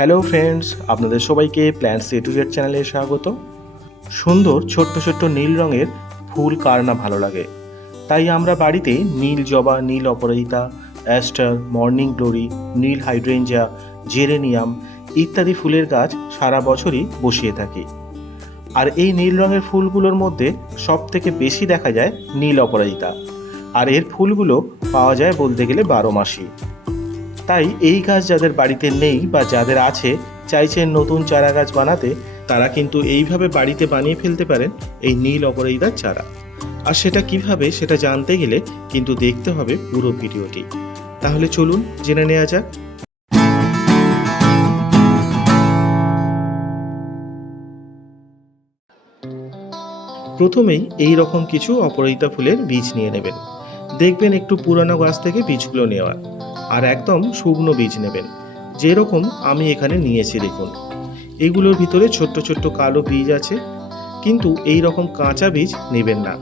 Hello friends, আপনাদের সবাইকে plants A to Z চ্যানেলে স্বাগত। সুন্দর, ছোট্ট ছোট্ট নীল রঙের ফুল কার না ভালো লাগে? তাই আমরা বাড়িতে নীল জবা, নীল অপরাজিতা, অ্যাস্টার, মর্নিং গ্লোরি, নীল হাইড্রেঞ্জা জেরেনিয়াম ইত্যাদি ফুলের গাছ সারা বছরই বসিয়ে থাকি। আর এই নীল রঙের ফুলগুলোর মধ্যে সব থেকে বেশি দেখা যায় নীল অপরাজিতা। আর এর ফুলগুলো পাওয়া যায় বলতে গেলে বারো মাসই তাই এই গাছ যাদের বাড়িতে নেই বা যাদের আছে চাইছেন নতুন চারা গাছ বানাতে, তারা কিন্তু এইভাবে বাড়িতে বানিয়ে ফেলতে পারেন এই নীল অপরাজিতার চারা। আর সেটা কীভাবে সেটা জানতে গেলে কিন্তু দেখতে হবে পুরো ভিডিওটি। তাহলে চলুন জেনে নেওয়া যাক। প্রথমেই এই রকম কিছু অপরাজিতা ফুলের বীজ নিয়ে নেবেন। দেখবেন একটু পুরানো গাছ থেকে বীজগুলো নেওয়া। আর একদম শুকনো বীজ নেবেন। যেরকম আমি এখানে নিয়েছি, দেখুন। এগুলোর ভিতরে ছোট্ট ছোট্ট কালো বীজ আছে, কিন্তু এই রকম কাঁচা বীজ নেবেন না।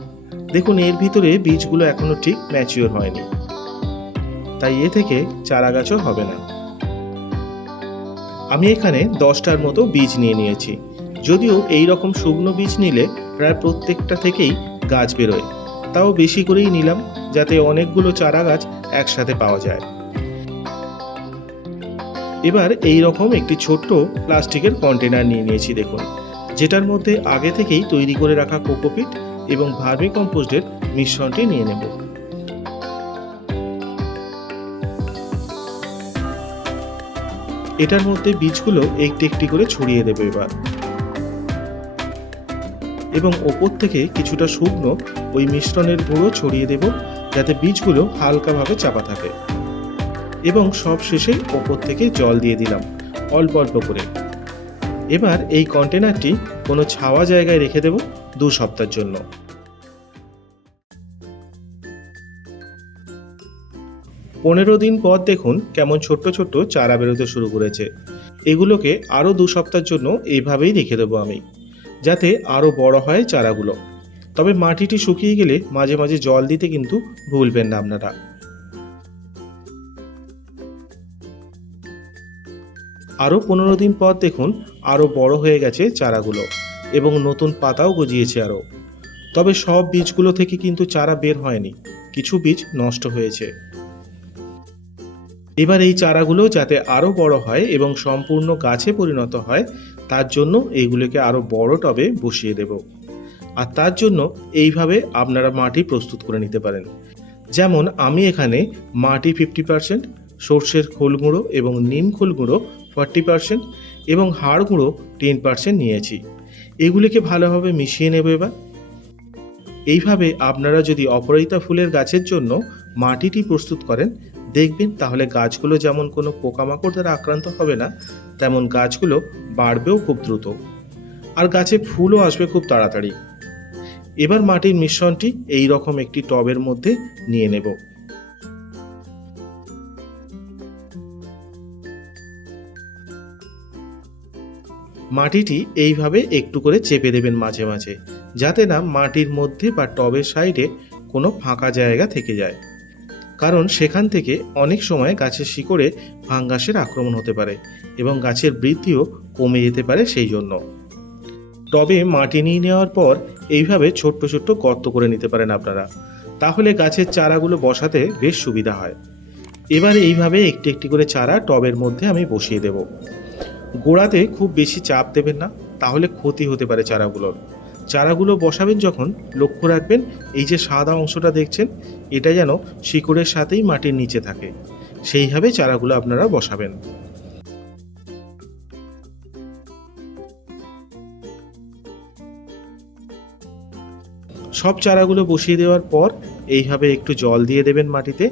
দেখুন, এর ভিতরে বীজগুলো এখনও ঠিক ম্যাচিওর হয়নি। তাই এ থেকে চারা গাছও হবে না। আমি এখানে দশটার মতো বীজ নিয়ে নিয়েছি। যদিও এই রকম শুকনো বীজ নিলে প্রায় প্রত্যেকটা থেকেই গাছ বেরোয়। তাও বেশি করেই নিলাম, যাতে অনেকগুলো চারা গাছ একসাথে পাওয়া যায়। এবার এই রকম একটি ছোট্ট প্লাস্টিকের কন্টেনার নিয়ে নিয়েছি, দেখুন। যেটার মধ্যে আগে থেকেই তৈরি করে রাখা কোকোপিট এবং ভার্মি কম্পোস্টের মিশ্রণটি নিয়ে নেব। এটার মধ্যে বীজগুলো একটি একটি করে ছড়িয়ে দেবে এবার। এবং ওপর থেকে কিছুটা শুকনো ওই মিশ্রণের গুঁড়ো ছড়িয়ে দেব, যাতে বীজগুলো হালকাভাবে চাপা থাকে। এবং সব শেষে ওপর থেকে জল দিয়ে দিলাম, অল্প অল্প করে। এবার এই কন্টেনারটি কোনো ছাওয়া জায়গায় রেখে দেব দু সপ্তাহের জন্য। পনেরো দিন পর দেখুন কেমন ছোট্ট ছোট্ট চারা বেরোতে শুরু করেছে। এগুলোকে আরও দু সপ্তাহের জন্য এইভাবেই রেখে দেবো আমি, যাতে আরও বড় হয় চারাগুলো। তবে মাটিটি শুকিয়ে গেলে মাঝে মাঝে জল দিতে কিন্তু ভুলবেন না আপনারা। আরও পনেরো দিন পর দেখুন আরও বড় হয়ে গেছে চারাগুলো এবং নতুন পাতাও গজিয়েছে আরও। তবে সব বীজগুলো থেকে কিন্তু চারা বের হয়নি, কিছু বীজ নষ্ট হয়েছে। এবার এই চারাগুলো যাতে আরও বড় হয় এবং সম্পূর্ণ গাছে পরিণত হয়, তার জন্য এইগুলোকে আরও বড় টবে বসিয়ে দেব। আর তার জন্য এইভাবে আপনারা মাটি প্রস্তুত করে নিতে পারেন। যেমন আমি এখানে মাটি ফিফটি পার্সেন্ট সর্ষের খোল গুঁড়ো এবং নিম খোল গুঁড়ো ফর্টি পার্সেন্ট এবং হাড় গুঁড়ো টেন পার্সেন্ট নিয়েছি। এগুলিকে ভালোভাবে মিশিয়ে নেব এবার। এইভাবে আপনারা যদি অপরাজিতা ফুলের গাছের জন্য মাটিটি প্রস্তুত করেন, দেখবেন তাহলে গাছগুলো যেমন কোনো পোকামাকড় দ্বারা আক্রান্ত হবে না, তেমন গাছগুলো বাড়বেও খুব দ্রুত। আর গাছে ফুলও আসবে খুব তাড়াতাড়ি। এবার মাটির মিশ্রণটি এই রকম একটি টবের মধ্যে নিয়ে নেব। মাটিটি এইভাবে একটু করে চেপে দেবেন মাঝে মাঝে, যাতে না মাটির মধ্যে বা টবের সাইডে কোনো ফাঁকা জায়গা থেকে যায়। কারণ সেখান থেকে অনেক সময় গাছের শিকড়ে ফাঙ্গাসের আক্রমণ হতে পারে এবং গাছের বৃদ্ধিও কমে যেতে পারে সেই জন্য। টবে মাটি নিয়ে নেওয়ার পর এইভাবে ছোট্ট ছোট্ট গর্ত করে নিতে পারেন আপনারা। তাহলে গাছের চারাগুলো বসাতে বেশ সুবিধা হয়। এবার এইভাবে একটি একটি করে চারা টবের মধ্যে আমি বসিয়ে দেব। গোড়াতে খুব বেশি চাপ দেবেন না, তাহলে ক্ষতি হতে পারে চারাগুলোর। চারাগুলো বসাবেন যখন, লক্ষ্য রাখবেন, এই যে সাদা অংশটা দেখছেন, এটা যেন শিকড়ের সাথেই মাটির নিচে থাকে। সেইভাবে চারাগুলো আপনারা বসাবেন। সব চারাগুলো বসিয়ে দেওয়ার পর, এইভাবে একটু জল দিয়ে দেবেন মাটিতে।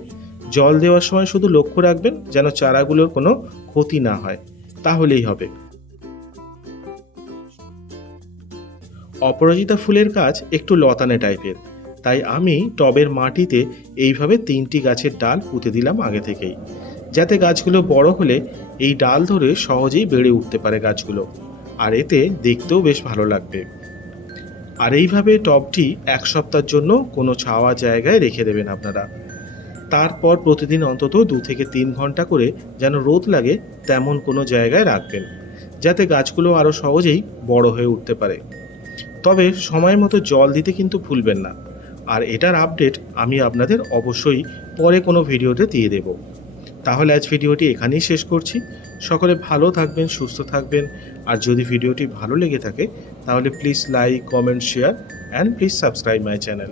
জল দেওয়ার সময় শুধু লক্ষ্য রাখবেন, যেন চারাগুলোর কোনো ক্ষতি না হয়। তাহলেই হবে। অপরাজিতা ফুলের গাছ একটু লতানে টাইপের, তাই আমি টবের মাটিতে এইভাবে তিনটি গাছের ডাল পুঁতে দিলাম আগে থেকেই, যাতে গাছগুলো বড় হলে এই ডাল ধরে সহজেই বেড়ে উঠতে পারে গাছগুলো, আর এতে দেখতেও বেশ ভালো লাগবে। আর এইভাবে টবটি এক সপ্তাহের জন্য কোনো ছাওয়া জায়গায় রেখে দেবেন আপনারা। তারপর প্রতিদিন অন্তত দু থেকে তিন ঘণ্টা করে যেন রোদ লাগে তেমন কোনো জায়গায় রাখবেন, যাতে গাছগুলো আরও সহজেই বড় হয়ে উঠতে পারে। তবে সময় মতো জল দিতে কিন্তু ভুলবেন না। আর এটার আপডেট আমি আপনাদের অবশ্যই পরে কোনো ভিডিওতে দিয়ে দেব। তাহলে আজ ভিডিওটি এখানেই শেষ করছি। সকলে ভালো থাকবেন, সুস্থ থাকবেন। আর যদি ভিডিওটি ভালো লেগে থাকে, তাহলে please like comment share and please subscribe my channel